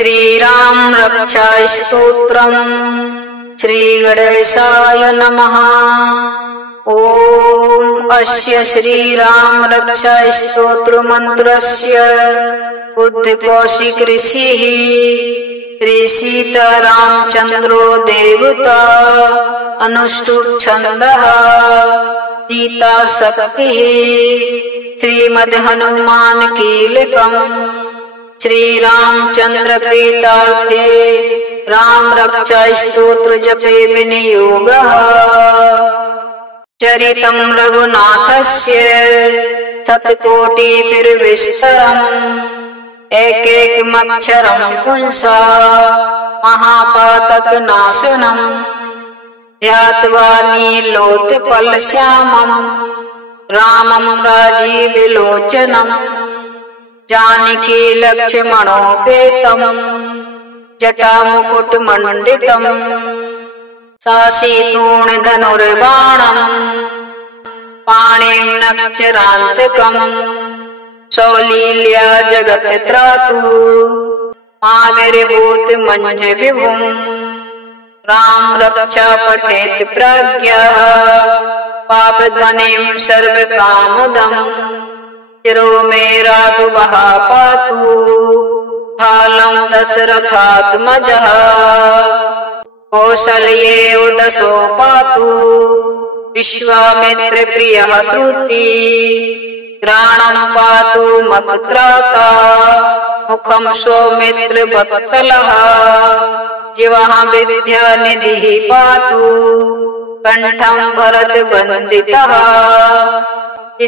श्रीराम रक्षाय स्तोत्रम्। श्री गणेशाय नमः। ओम अस्य श्रीराम रक्षाय स्तोत्र मंत्रस्य उद्घोषिक ऋषिः श्री सीतारामचंद्रो देवता अनुष्टुप छन्दः सीता शक्तिः श्रीमद् हनुमान कीलकम् श्री रामचंद्र प्रीतार्थे राम रक्षा स्तोत्र जपे विनियोगः। चरितं रघुनाथस्य शतकोटिभिर्विस्तरम् एकैकमक्षरं पुंसा महापातकनाशनम् ध्यात्वा नीलोत्पलश्यामं रामं राजीवलोचनम् जानकी लक्ष्मणोपेतम् जटामुकुटमण्डितम् साशीतूणधनुर्बाणम् पाणिं नक्षरान्तकम् सौलील्या जगत्त्रातु आविर्भूतमञ्जविभुम् राम रक्षा पठेत् प्रज्ञः पापध्वनिं सर्वकामदम् शिरो मे राघवः पातु फालं दशरथात्मजः कौसल्ये उदसो पातु विश्वामित्र प्रियः श्रुति घ्राणं पातु मत्त्राता मुखं सौमित्र वत्सलः जीवः विद्यानिधिः पातु कंठं भरत वन्दितः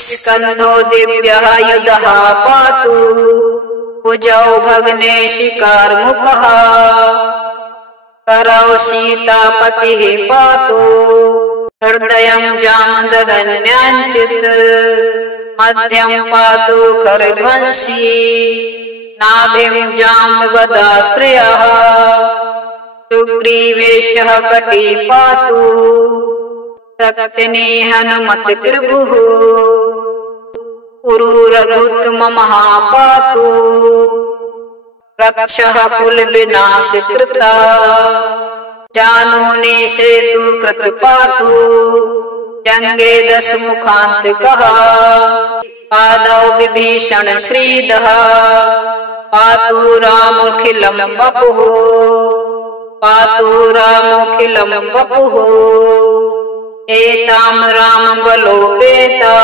स्कंधो दिव्यः युधः पातु भुजौ भग्नेश कार्मुकः करौ सीतापतिः पातु हृदयं जामदगन्याञ्चित् मध्यं पातु खरध्वंसी नाभिं जाम्बवदाश्रयः सुग्रीवेशः कटी पातु शक्तिनी हनुमत प्रभुः कुरु रघुत्तमः पातु रक्षः कुलविनाशकृता जानूनि सेतु कृत पातु जंगे दशमुखान्तकः पादौ विभीषण श्रीदः पातु रामोऽखिलं वपुः पातु रामोऽखिलं वपुः एतां रामबलोपेता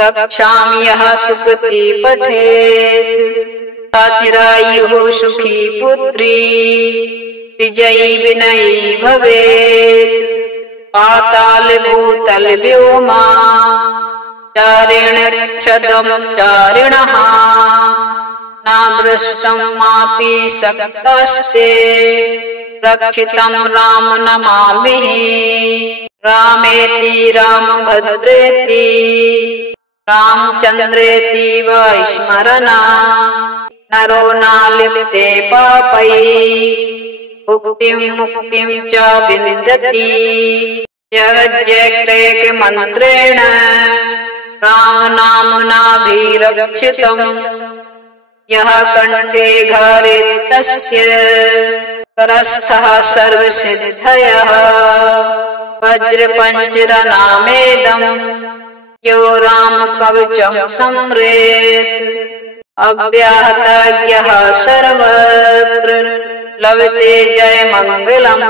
रक्षामि यः सुकृति पठेत् चिरायुः सुखी पुत्री विजयी विनयी भवेत् पाताल भूतल व्योमा चारेण क्षदं चारिणः नादृष्टं मापि शक्तस्ते रक्षितं राम नमामि रामेति रामभद्रेति रामचन्द्रेति वा स्मरना नरो नालिप्ते पापैः मुक्तिं मुक्तिं च विन्दति जगज्जयक्रैकमन्त्रेण रामनाम्नाभिरक्षितम् यः कण्ठे घारेत् तस्य करस्थः सर्वसिद्धयः वज्रपञ्जरनामेदम् यो रामकवचं संम्रेत् अव्याहतज्ञः सर्वत्र लभते जयमङ्गलम्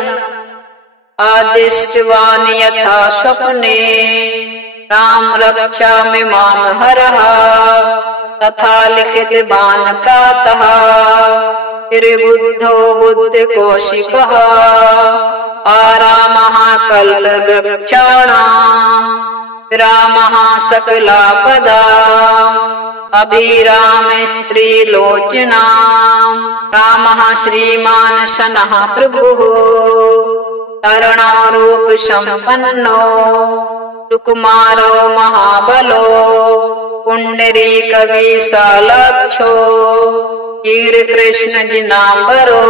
आदिष्टवान् यथा स्वप्ने राम रक्षामि मां हरः तथा लिखितवान् प्रातः बुद्धो बुद्धकौशिकः आरामः कल्पवृक्षाणाम् रामः सकलापदा अभिराम स्त्रीलोचनाम् रामः श्रीमान् शनः प्रभुः तरुणरूप सम्पन्नो सुकुमारो महाबलो पुण्डरीकविशालाक्षो कीर्कृष्ण जिनाम्बरो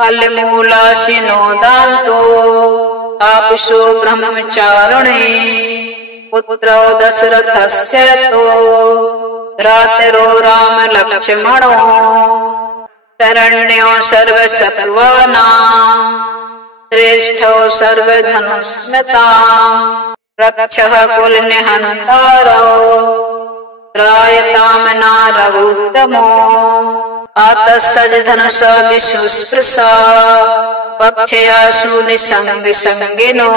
फलमूलाशिनो दान्तो तापसो ब्रह्मचारिणे पुत्रो दशरथस्य तो भ्रातरो राम लक्ष्मणो शरण्यो सर्वसत्त्वानां श्रेष्ठो सर्वधनुस्मतां रक्षः कुलनिहन्तारो त्रायतां नारगोत्तमो आतस्सधनुषा विशुस्पृशा पक्षयासु निसंगिनो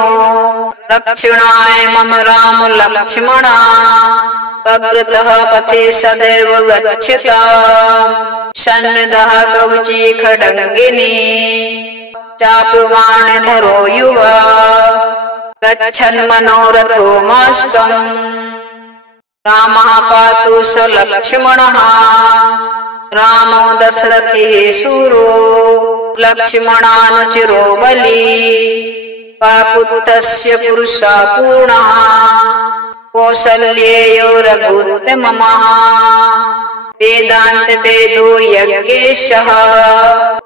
रक्षणाय मम राम लक्ष्मणा अग्रतः पथे सदैव गच्छता सन्निधः कवची खड्गिनी चापवाणधरो युवा गच्छन् मनोरथो मास्कम् रामः पातु स लक्ष्मणः रामो दशरथिः शूरो लक्ष्मणानुचिरो बली काकुत्स्थस्य पुरुषः पूर्णः कौसल्येयो रघुत्तमः वेदान्त वेदो यज्ञेशः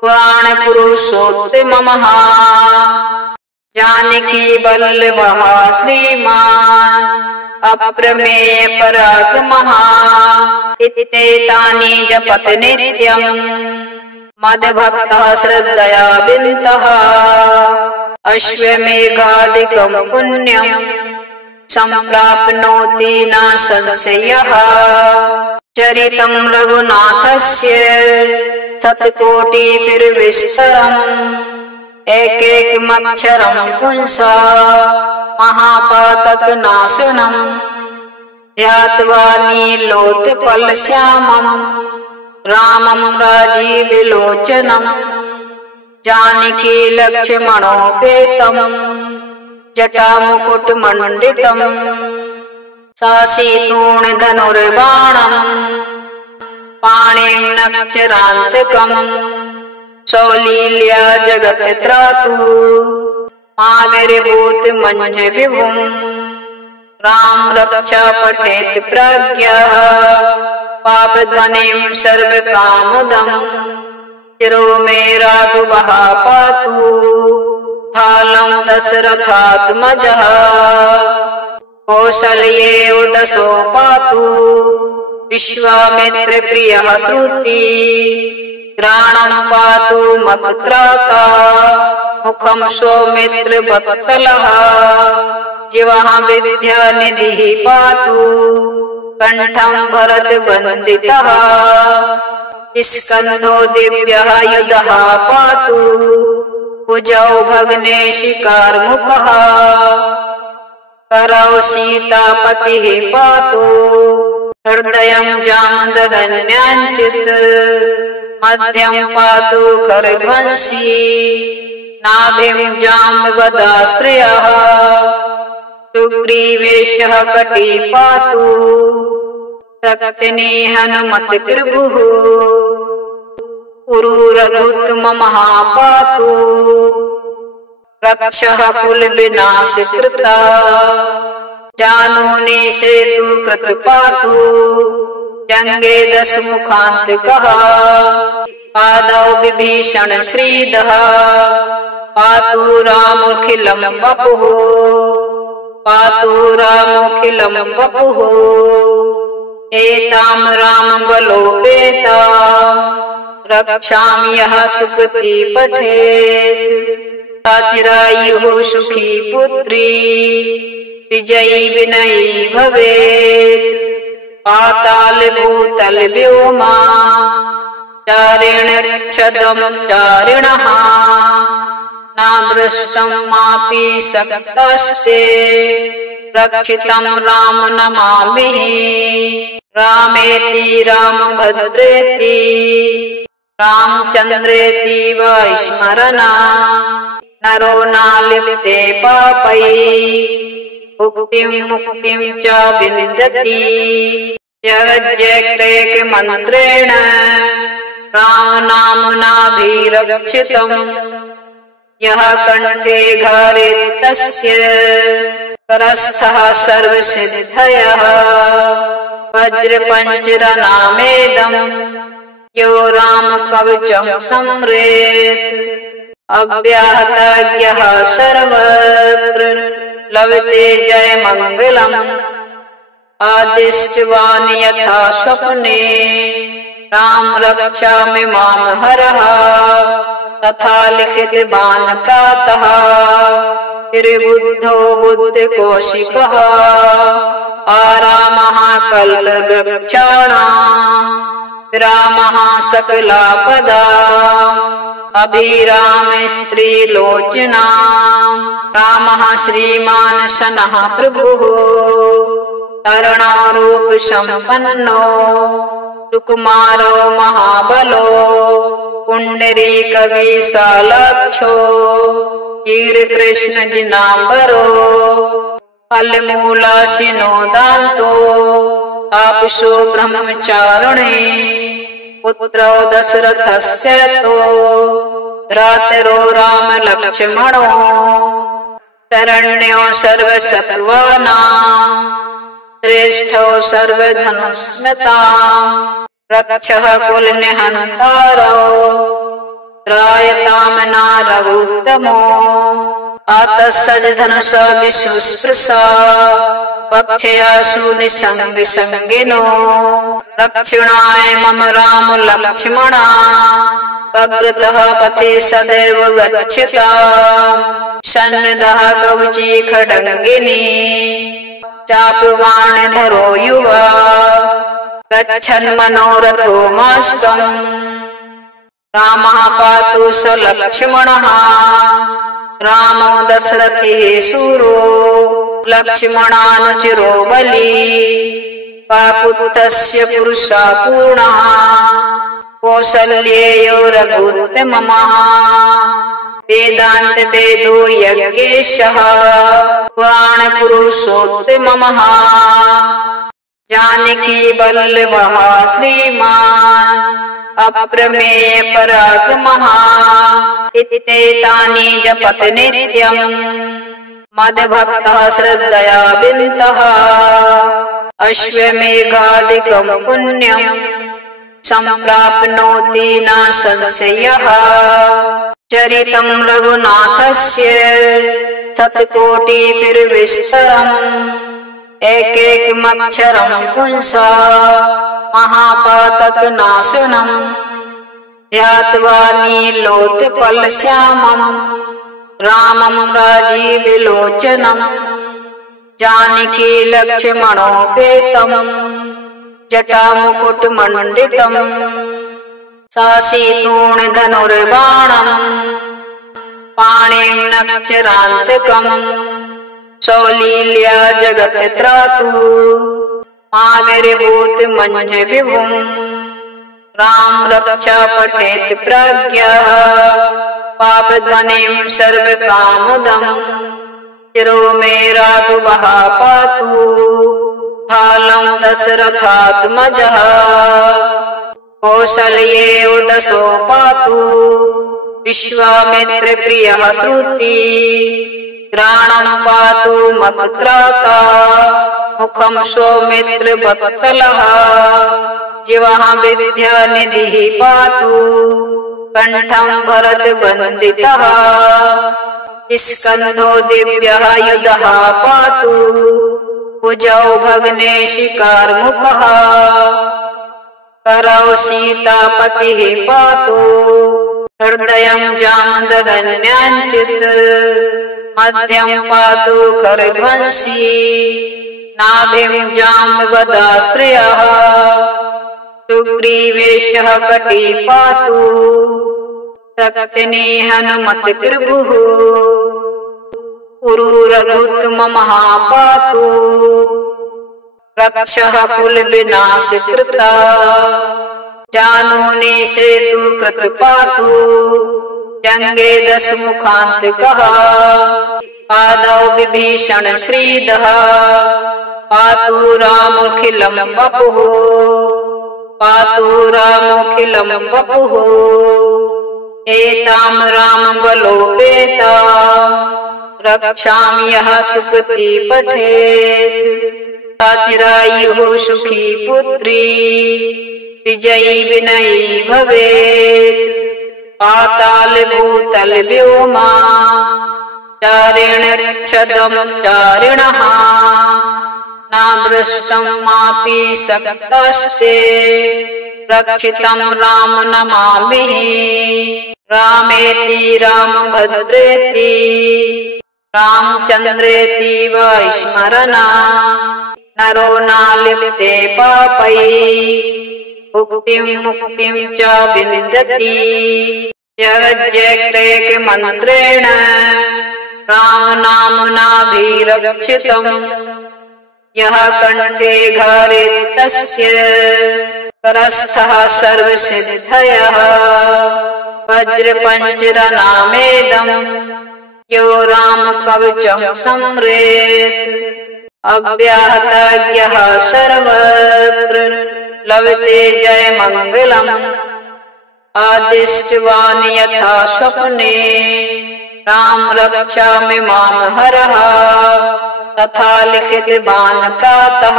पुराण पुरुषोत्तमः जानकी वल्लभः श्रीमान् अप्रमेय पराक्रमः इत्येतानि जपत नित्यम् मद्भक्तः श्रद्धया विन्तः अश्वमेघादिकं पुण्यम् सम्प्राप्नोति न संशयः चरितं रघुनाथस्य शतकोटिभिर्विस्तरम् एकैकमक्षरं पुंसा महापातकनाशनम् ध्यात्वा नीलोत्पलश्यामम् रामं राजीवलोचनम् जानकी लक्ष्मणोपेतम् जटामुकुटमण्डितम् साशीतूणधनुर्बाणम् पाणिं नक्षरान्तकम् सौलील्या जगत्त्रातु आविर्भूत मंज विभुम् राम रक्षा पठेत प्रज्ञः पापध्वनिं सर्वकामदम् चिरो मे राघवः पातु फालं दशरथात्मजः कौसल्येयो दशो पातु विश्वामित्र प्रियः श्रुति घ्राणं पातु मत्त्राता मुखं सौमित्र वत्सलः जीवः विद्यानिधिः पातु कंठं भरत वन्दितः स्कन्धो दिव्यः युधः पातु भुजौ भग्नेशिकारमुखः करौ सीतापतिः पातु हृदयं जामदगन्याञ्चित् मध्यं पातु खरध्वंसी नाभिं जाम्बवदाश्रयः सुग्रीवेशः कटी पातु शक्तिनी हनुमत्प्रभुः कुरु रघुत्तमः पातु रक्षः कुलविनाशकृता जानूनि सेतु कृत पातु जंगे दशमुखान्तकः पादौ विभीषण श्रीदः पातु रामोऽखिलं वपुः पातु रामोऽखिलं वपुः एतां रामबलोपेता रक्षामि यः सुकृति पठेत् चिरायुः सुखी पुत्री विजयी विनयी भवेत् पाताल भूतल व्योमा चारेण रक्षदं चारिणः नादृष्टं मापि शक्तस्ते रक्षितं राम नमामि रामेति रामभद्रेति रामचन्द्रेति वा स्मरना नरो नालिप्ते पापै मुक्तिं मुक्तिं च विन्दति जगज्जयक्रेक मन्त्रेण रामनाम्नाभिरक्षितम् यः कण्ठे घारेत् तस्य करस्थः सर्वसिद्धयः वज्रपञ्जरनामेदम् यो रामकवचं संम्रेत् अव्याहतज्ञः सर्वत्र लभते जयमङ्गलम् आदिष्टवान् यथा स्वप्ने राम रक्षामि मां हरः तथा लिखित बान प्रातः त्रिबुद्धो बुद्धिकौशिकः आरामः कल्पवृक्षाणाम् रामः सकलापदा अभिराम स्त्रीलोचनाम् रामः श्रीमान् शनः प्रभुः तरुणरूप सम्पन्नो सुकुमारो महाबलो पुण्डरीकविशालाक्षो कीर्कृष्ण जिनाम्बरो फलमूलाशिनो दान्तो तापसो ब्रह्मचारिणे पुत्रो दशरथस्य तो भ्रातरो रामलक्ष्मणो शरण्यो सर्वसत्त्वानां श्रेष्ठो सर्वधनुस्मताम् रक्षः कुलनिहन्तारो त्रायतां नारगोत्तमो आतस्सज धनुषा विशुस्पृशा पक्षयासु निसंगिनो रक्षणाय मम राम लक्ष्मणा अग्रतः पथे सदैव गच्छता सन्निधः कवची खड्गिनी चापबाणधरो युवा गच्छन् मनोरथो मास्कम् रामः पातु स लक्ष्मणः रामो दशरथिः शूरो लक्ष्मणानुचिरो बली काकुत्स्थस्य पुरुषः पूर्णः कौसल्येयो रघुत्तमः वेदान्त वेदो यज्ञेशः पुराण पुरुषोत्तमः जानकी वल्लभः श्रीमान् अप्रमेय पराक्रमः इत्येतानि जपत नित्यम् मद्भक्तः श्रद्धया विन्तः अश्वमेघादिकं पुण्यं सम्प्राप्नोति न संशयः चरितं रघुनाथस्य शतकोटिभिर्विस्तरम् एकैकमक्षरं पुंसा महापातकनाशनम् ध्यात्वा नीलोत्पलश्यामम् रामं राजीवलोचनम् जानकी लक्ष्मणोपेतम् जटामुकुटमण्डितम् साशीतूणधनुर्बाणम् पाणिं नक्षरान्तकम् सौलील्या जगत्त्रातु आविर्भूत मंज विभुम् राम रक्षा पठेत प्रज्ञः पापध्वनिं सर्वकामदम् चिरो मे राघवः पातु फालं दशरथात्मजः कौसल्येयो दशो पातु विश्वामित्र प्रियः श्रुति घ्राणं पातु मत्त्राता मुखं सौमित्र वत्सलः जीवः विद्यानिधिः पातु कंठं भरत वन्दितः स्कन्धो दिव्यः युधः पातु भुजौ भग्नेशिकारमुखः करौ सीतापतिः पातु हृदयं जामदगन्याञ्चित् मध्यं पातु खरध्वंसी नाभिं जाम्बवदाश्रयः सुग्रीवेशः कटी पातु तक्तिनी हनुमत्कृभुः कुरु रघुत्तमः पातु रक्षः कुलविनाशकृता जानूनि सेतु कृत पातु जंगे दशमुखान्तकः पादौ विभीषण श्रीदः पातु रामोऽखिलं वपुः पातु रामोऽखिलं वपुः एतां रामबलोपेता रक्षामि यः सुकृति पठेत् चिरायुः सुखी पुत्री विजयी विनयी भवेत् पाताल भूतल व्योमा चारिण क्षदं चारिणः नादृष्टं मापि शक्तस्ते रक्षितं राम नमामि। रामेति रामभद्रेति रामचन्द्रेति वा स्मरना नरो नालिप्ते पापै मुक्तिं मुक्तिं च विन्दति। जगज्जयक्रेक मन्त्रेण राम नाम्नाभिरक्षितम् यः कण्ठे घारेत् तस्य करस्थः सर्वसिद्धयः। वज्रपञ्जरनामेदम् यो रामकवचं संम्रेत् अव्याहतज्ञः सर्वत्र लभते जयमङ्गलम्। आदिष्टवान् यथा स्वप्ने राम रक्षामि मां हरः तथा लिखितवान् प्रातः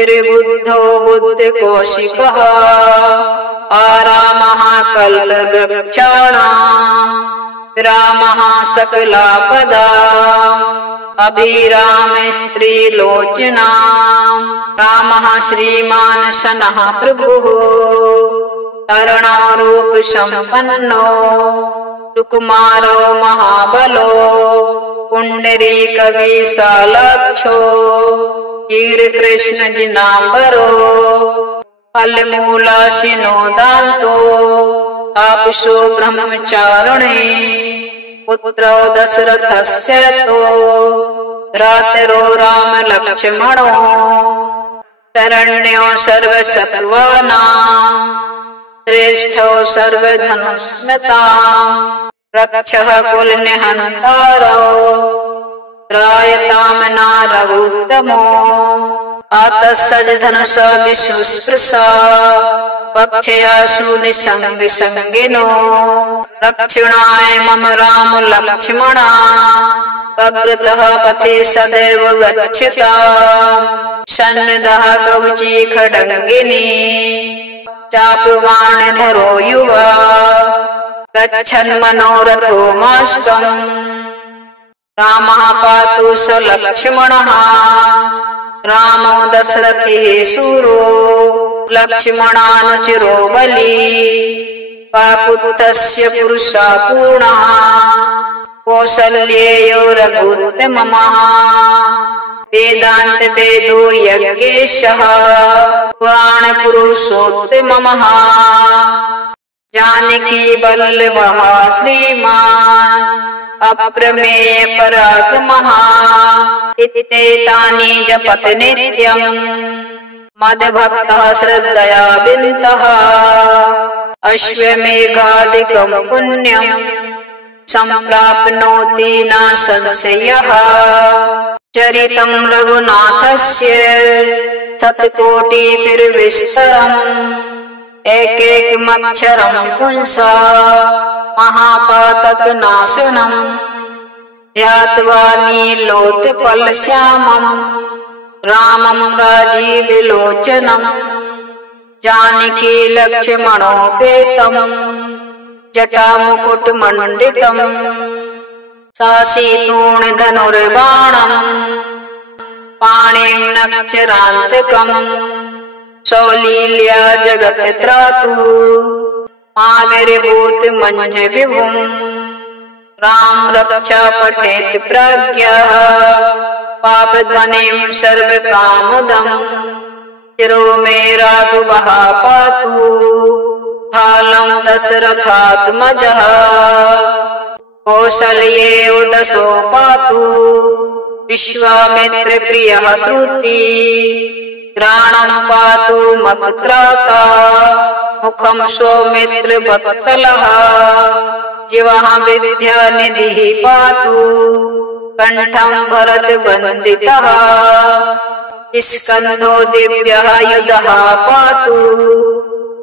बुद्धो बुद्धिकौशिकः आरामः कल्पवृक्षाणाम् रामः सकलापदा अभिराम स्त्रीलोचनाम्। रामः श्रीमान् शनः प्रभुः तरुणारूप सम्पन्नो सुकुमारो महाबलो पुण्डरीकविशालाक्षो कीर्कृष्ण जिनाम्बरो फलमूलाशिनो दान्तो तापसो ब्रह्मचारिणे पुत्रो दशरथस्य तो भ्रातरो राम लक्ष्मणो शरण्यो सर्वसत्त्वानां श्रेष्ठो सर्वधनुस्मतां रक्षः कुलनिहन्तारो त्रायतां नारगोत्तमो आतस्सधनुषा विशुस्पृशा पक्षयासु निसङ्गिनो रक्षणाय मम राम लक्ष्मणा अग्रतः पथे सदैव गच्छता सन्निधः कवची खड्गिनी चापवाणधरो युवा गच्छन् मनोरथो मास्कम् रामः पातु स लक्ष्मणः रामो दशरथिः शूरो लक्ष्मणानुचरो बली काकुत्स्थस्य पुरुषा पूर्णः कौसल्येयो रघुत्तमः वेदान्त वेदो यज्ञेशः पुराण पुरुषोत्तमः जानकी वल्लभः श्रीमान् अप्रमेय पराक्रमः इत्येतानि जपत नित्यम् मद्भक्तः श्रद्धया विन्तः अश्वमेघादिकं पुण्यम् सम्प्राप्नोति न संशयः। चरितं रघुनाथस्य शतकोटिभिर्विस्तरम् एकैकमक्षरं पुंसा महापातकनाशनम् ध्यात्वा नीलोत्पलश्यामम् रामं राजीवलोचनम् जानकी लक्ष्मणोपेतम् जटामुकुटमण्डितम् साशीतूणधनुर्बाणम् पाणिं नक्षरान्तकम् सौलील्या जगत्त्रातु महावीरभूत मंज विभुम् राम रक्षा पठेत् प्रज्ञः पापध्वनिं सर्वकामदम् चिरो मे राघवः पातु फालं दशरथात्मजः कौसल्ये उदसो पातु विश्वामित्र प्रियः श्रुति घ्राणं पातु मत्त्राता मुखं सौमित्र वत्सलः जीवः विद्यानिधिः पातु कंठं भरत वन्दितः स्कन्धो दिव्यः युधः पातु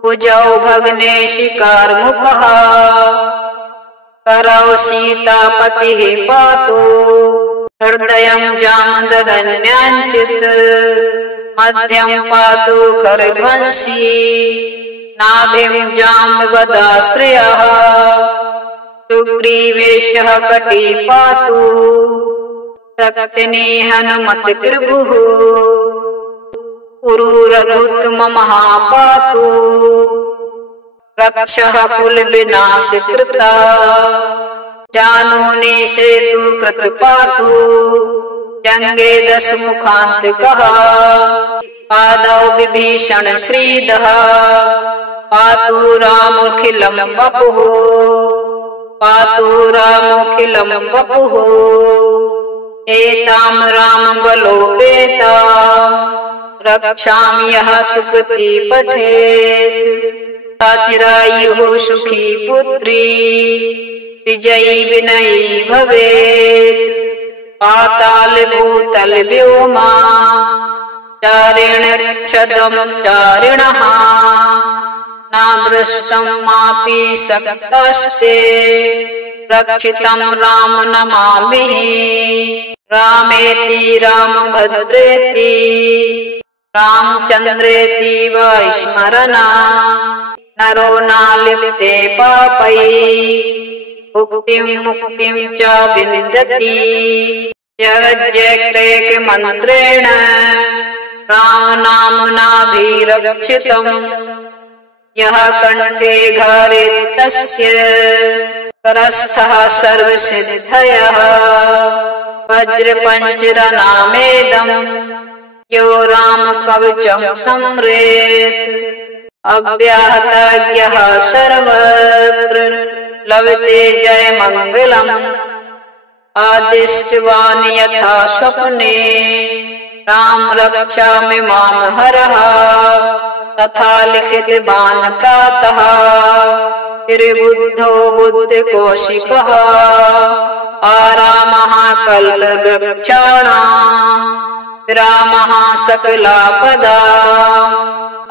भुजौ भग्नेश कार्मुकः करौ सीतापतिः पातु हृदयं जामदगन्याञ्चित् मध्यं पातु खरध्वंसी नाभिं जाम्बवदाश्रयः सुग्रीवेशः कटी पातु शक्तिनी हनुमत् प्रभुः कुरु रघुत्तम महापातु रक्षः कुल विनाश कृता जानूनि सेतु कृत पातु जंगे दस मुखांत कहा पादौ विभीषण श्रीदः पातु रामोखिलम वपुः पातु रामोखिलम वपुः एताम राम बलोपेता रक्षामि यः सुकृति पठेत् चिरायुः सुखी पुत्री विजयी विनयी भवेत् पाताल भूतल व्योमा चारेण क्षदम चारिणः नादृष्टं मापि सक्तस्ते रक्षितं राम नमामि रामेति रामभद्रेति रामचन्द्रेति वा स्मरना नरो नालिप्ते पापै मुक्तिं मुक्तिं च विन्दति जगज्जयक्रेक मन्त्रेण रामनाम्नाभिरक्षितम् यः कण्ठे घारेत् तस्य करस्थः सर्वसिद्धयः वज्रपञ्जरनामेदम् यो रामकवचं संम्रेत् अव्याहतज्ञः सर्वत्र लभते जयमङ्गलम् आदिष्टवान् यथा स्वप्ने राम रक्षामि मां हरः तथा लिखितवान् प्रातः त्रिबुद्धो बुद्धकौशिकः आरामः कल्पवृक्षाणाम् रामः सकलापदा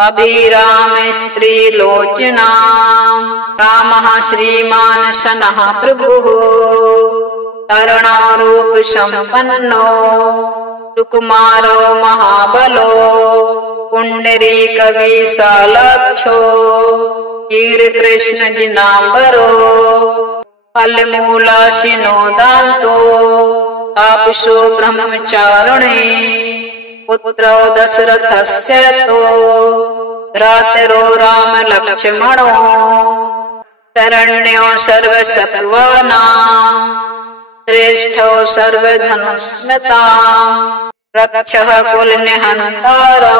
अभिराम स्त्रीलोचना रामः श्रीमान् शनः प्रभुः तरुणरूप सम्पन्नो सुकुमारो महाबलो पुण्डरीकविशालाक्षो कीर्तिकृष्ण जिनाम्बरो फलमूलाशिनो दान्तो तापसो ब्रह्मचारिणे पुत्रो दशरथस्य तो भ्रातरो राम लक्ष्मणो शरण्यो सर्वसत्त्वानां श्रेष्ठो सर्वधनुस्मताम् रक्षः कुलनिहन्तारो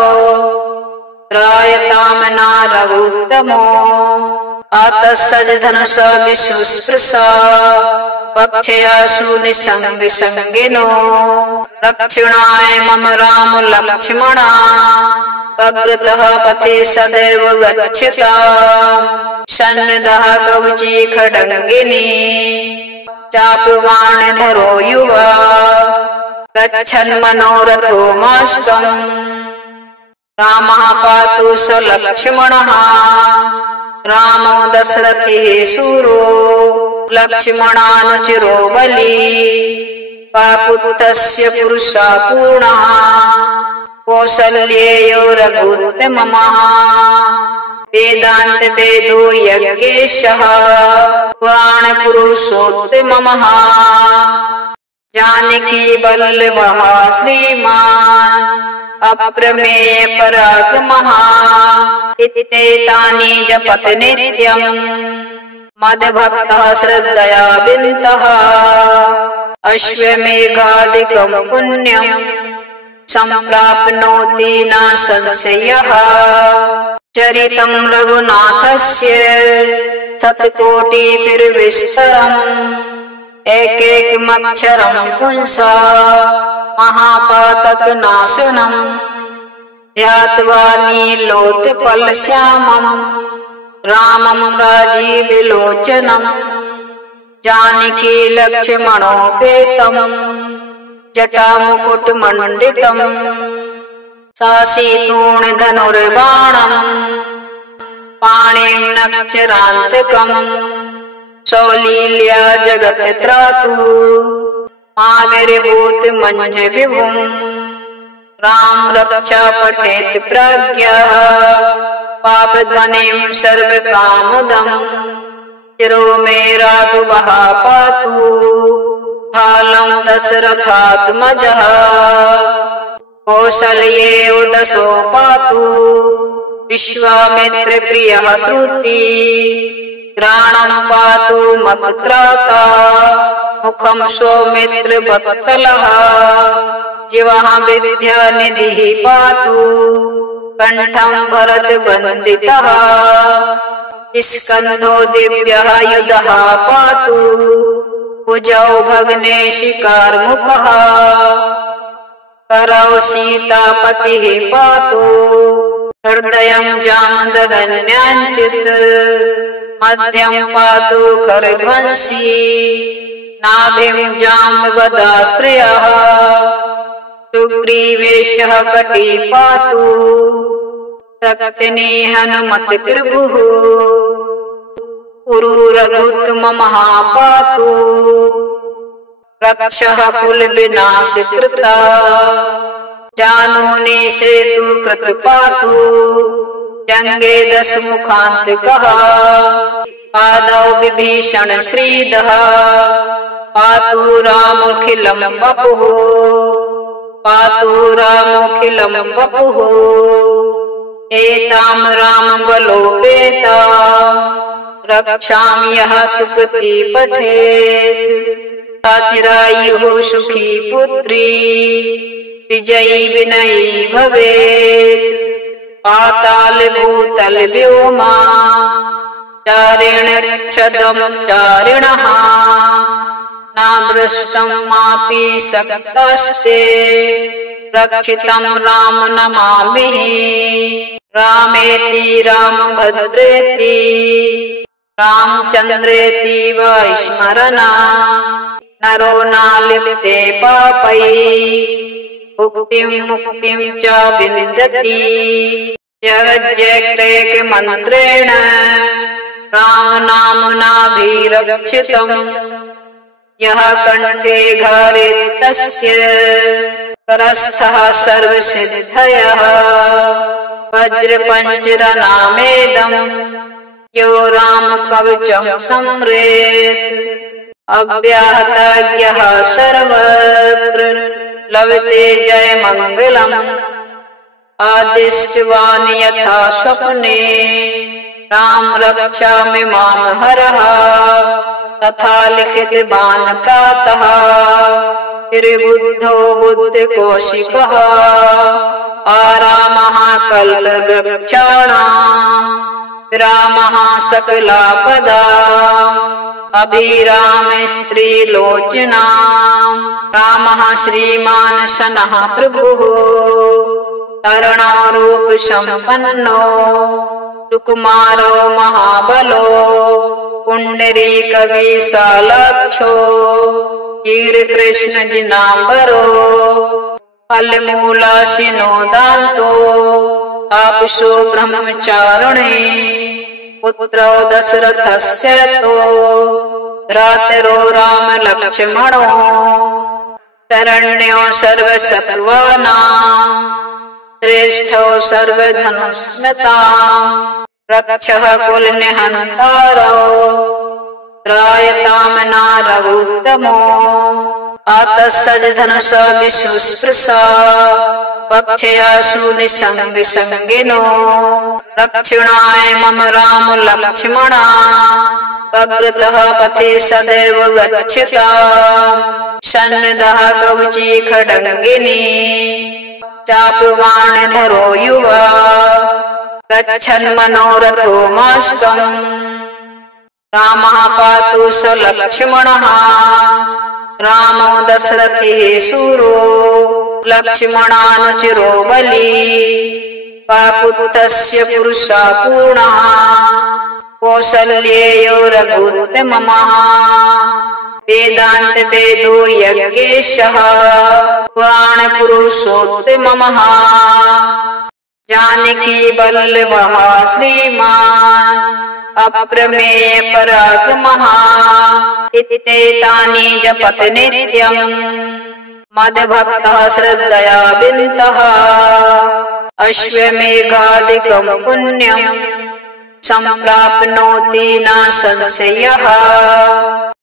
त्रायतां नारगोत्तमो आतस्सज धनुषा विशुस्पृशा पक्षयासु निसङ्गिनो रक्षणाय मम राम लक्ष्मणा अग्रतः पथे सदैव गच्छता सन्निधः कवची खड्गिनी चापवाणधरो युवा गच्छन् मनोरथो मास्तम् रामः पातु स लक्ष्मणः रामो दशरथिः शूरो लक्ष्मणानुचिरो बली काकुत्स्थस्य पुरुषः पूर्णः कौसल्येयो रघुत्तमः वेदान्त वेदो यज्ञेशः पुराण पुरुषोत्तमः जानकी वल्लभः श्रीमान् अप्रमेय पराक्रमः इत्येतानि जपत नित्यम् मद्भक्तः श्रद्धया विन्तः अश्वमेघादिकं पुण्यम् सम्प्राप्नोति न संशयः चरितं रघुनाथस्य शतकोटिभिर्विस्तरम् एकैकमक्षरं पुंसा महापातकनाशनम् ध्यात्वा नीलोत्पलश्यामम् रामं राजीवलोचनम् जानकी लक्ष्मणोपेतम् जटामुकुटमण्डितम् सासीतूणधनुर्बाणम् पाणिं नक्षरान्तकम् सौलील्या जगत्त्रातु आविर्भूत मंज विभुम् राम रक्षा पठेत प्रज्ञः पापध्वनिं सर्वकामदम् चिरो मे राघवः पातु फालं दशरथात्मजः कौसल्ये उदसो पातु विश्वामित्र प्रियः श्रुति घ्राणं पातु मत्त्राता मुखं सौमित्र वत्सलः जिह्वा विद्यानिधिः पातु कंठं भरत वंदितः स्कंधो दिव्यः युधः पातु भुजौ भग्नेश कार्मुकः करौ सीतापतिः पातु हृदयं जामदगन्याञ्चित् मध्यं पातु खरध्वंसी नाभिं जाम्बवदाश्रयः सुग्रीवेशः कटी पातु तक्तिनी हनुमत्कृभुः उरुरघुत्तमः पातु रक्षः कुलविनाशकृता जानूनि सेतु कृत पातु जंगे दशमुखान्तिकः पादौ विभीषण श्रीदः पातु रामोऽखिलं वपुः पातु रामोऽखिलं वपुः एतां रामबलोपेता रक्षामि यः सुकृती पठेत् चिरायुः सुखी पुत्री विजयी विनयी भवेत् पाताल भूतल व्योमा चारिण क्षदं चारिणः नादृष्टं मापि शक्तस्ते रक्षितं राम नमामि रामेति रामभद्रेति रामचन्द्रेति वा स्मरना नरो नालिप्ते पापैः मुक्तिं मुक्तिं च विन्दति जगज्जयक्रैक मन्त्रेण रामनाम्नाभिरक्षितम् यः कण्ठे घारेत् तस्य करस्थः सर्वसिद्धयः वज्रपञ्जरनामेदम् यो रामकवचं सम्रेत् अव्याहतज्ञः सर्वत्र लभते जयमङ्गलम् आदिष्टवान् यथा स्वप्ने राम रक्षामि मां हरः तथा लिखितवान् प्रातः त्रिबुद्धो बुद्धकौशिकः आरामः कल्पवृक्षाणाम् रामः सकलापदा अभिराम स्त्रीलोचनाम् रामः श्रीमान् शनः प्रभुः तरुणरूप सम्पन्नो सुकुमारो महाबलो पुण्डरीकविशालाक्षो कीर्कृष्ण जिनाम्बरो फलमूलाशिनो दान्तो तापसो ब्रह्मचारिणे पुत्रो दशरथस्य तो भ्रातरो राम लक्ष्मणो शरण्यो सर्वसत्त्वानां श्रेष्ठो सर्वधनुस्मतां रक्षः कुलनिहन्तारो त्रायतां नारगोत्तमो आतस्सधनुषा विशुस्पृशा पक्षयासु निसङ्गसङ्गिनो रक्षणाय मम राम लक्ष्मणा अग्रतः पथे सदैव गच्छता सन्निधः कवची खड्गिनी चापवाणधरो युवा गच्छन् मनोरथो मास्कम् रामः पातु स लक्ष्मणः रामो दशरथिः शूरो लक्ष्मणानुचरो बली काकुत्स्थस्य पुरुषः पूर्णः कौसल्येयो रघुत्तमः वेदान्त वेदो यज्ञेशः पुराण पुरुषोत्तमः जानकी वल्लभः श्रीमान् अप्रमेय पराक्रमः इत्येतानि जपत नित्यम् मद्भक्तः श्रद्धया विन्तः अश्वमेघादिकं पुण्यम् सम्प्राप्नोति न संशयः।